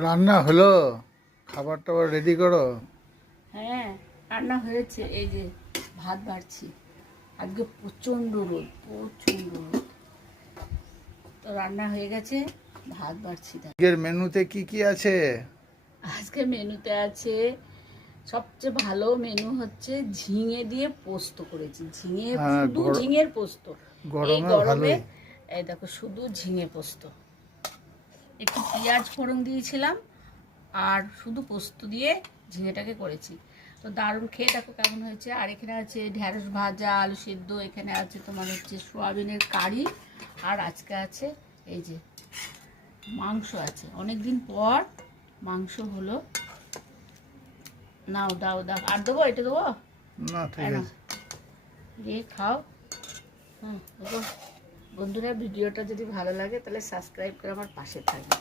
রান্না হলো, খাবার টাবার রেডি করো। হ্যাঁ, রান্না হয়েছে। এই যে ভাত বাড়ছি। আজকে প্রচণ্ড রোদ, প্রচণ্ড রোদ। তো রান্না হয়ে গেছে, ভাত বাড়ছি। আজকের মেনুতে কি কি আছে? আজকে মেনুতে আছে, সবচেয়ে ভালো মেনু হচ্ছে ঝিঙে দিয়ে পোস্ত করেছি। ঝিঙে, হ্যাঁ, শুধু ঝিঙের পোস্ত। এই গরমে গরমে ভালোই। এই দেখো, শুধু ঝিঙে পোস্ত। একটু পেঁয়াজ ফোড়ন দিয়েছিলাম, আর শুধু পোস্ত দিয়ে ঝিঙেটাকে করেছি। তো দারুণ, খেয়ে দেখো কেমন হয়েছে। আর এখানে আছে ঢ্যাঁড়স ভাজা, আলু সিদ্ধ, এখানে আছে তোমার হচ্ছে সোয়াবিনের কারি, আর আজকে আছে এই যে মাংস আছে। অনেক দিন পর মাংস হলো। নাও, দাও দাও, আর দেবো? এটা দেবো না, ঠিক না, আছে। দিয়ে খাও। বন্ধুরা, ভিডিওটা যদি ভালো লাগে তাহলে সাবস্ক্রাইব করে আমার পাশে থাকবে।